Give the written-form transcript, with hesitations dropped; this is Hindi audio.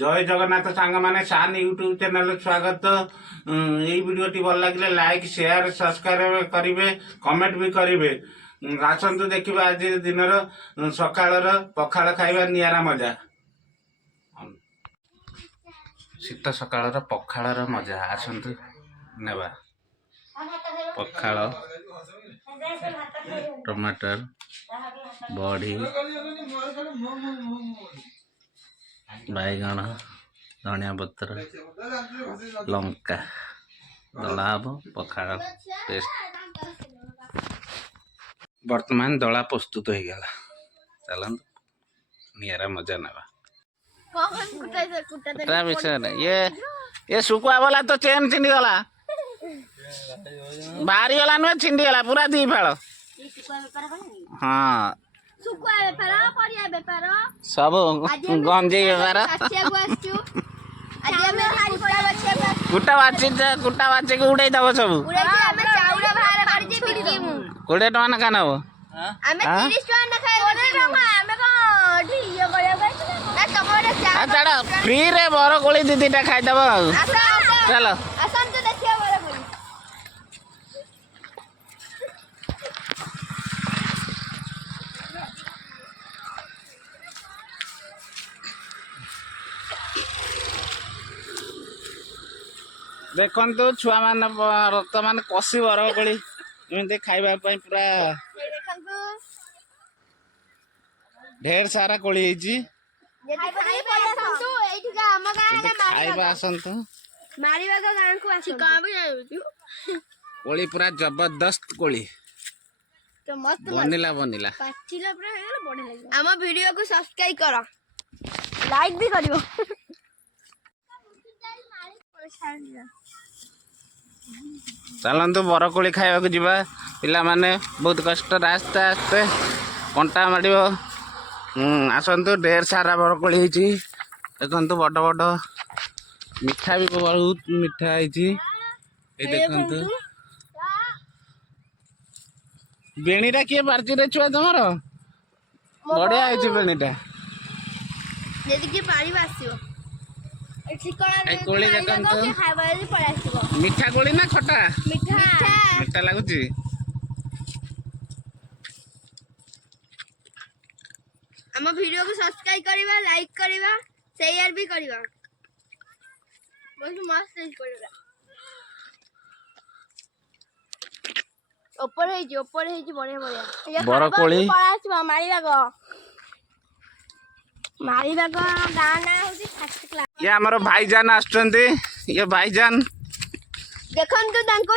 जय जगन्नाथ सांग माने सान यूट्यूब चैनल स्वागत। यही वीडियो भल लगे लाइक शेयर सब्सक्राइब करेंगे कमेंट भी करेंगे। आसतु देखा आज दिन सकाल पखाड़ खाइबा नियारा मजा। शीत सकाल पखाड़ मजा आसतु नेबा। पखाड़ टमाटर बड़ी बैगण धनिया पत्र लंका दला हम पखाड़ पेस्ट। वर्तमान दला प्रस्तुत हो गला। चलत नियारा मजा नेबा। ये सुकुआ वाला तो चेन छिंडी गला बाहरी गला नुह छिंडी गला पूरा दी फाड़। हाँ सब गंजे बेपार कुटा बाची के उड़े दब सब 20 टका ना का नब फ्री रे बरकोली दी दीटा खाईदब। चलो देखु छुआ मान बर्तमान कषि बरकोली एमती खाइबा पूरा ढेर सारा कोली आसतु कोली पूरा जबरदस्त कोली बनिला बनिला। आम वीडियो को सब्सक्राइब करो लाइक भी करियो। चलतु बरकोली खाइबा जावा पिला माने बहुत कष्ट आस्ते आस्ते कंटा माड़। आसतु ढेर सारा बरकोली देखु बड़ बड़ मिठा भी बहुत मिठा देखु बेणीटा किए पार्ची रे छुआ तुम बढ़िया है बेणीटा कोली देखु मीठा कोली ना खटा मीठा लगुच। हम वीडियो को सब्सक्राइब करिबा लाइक करिबा शेयर भी करिबा बहुत मस्त करिबा। ऊपर है बढ़िया बढ़िया बरकोली पळासिबा मारिबा को गाना होती फर्स्ट क्लास। ये हमर भाईजान आछंती ये भाईजान देखन तो तांको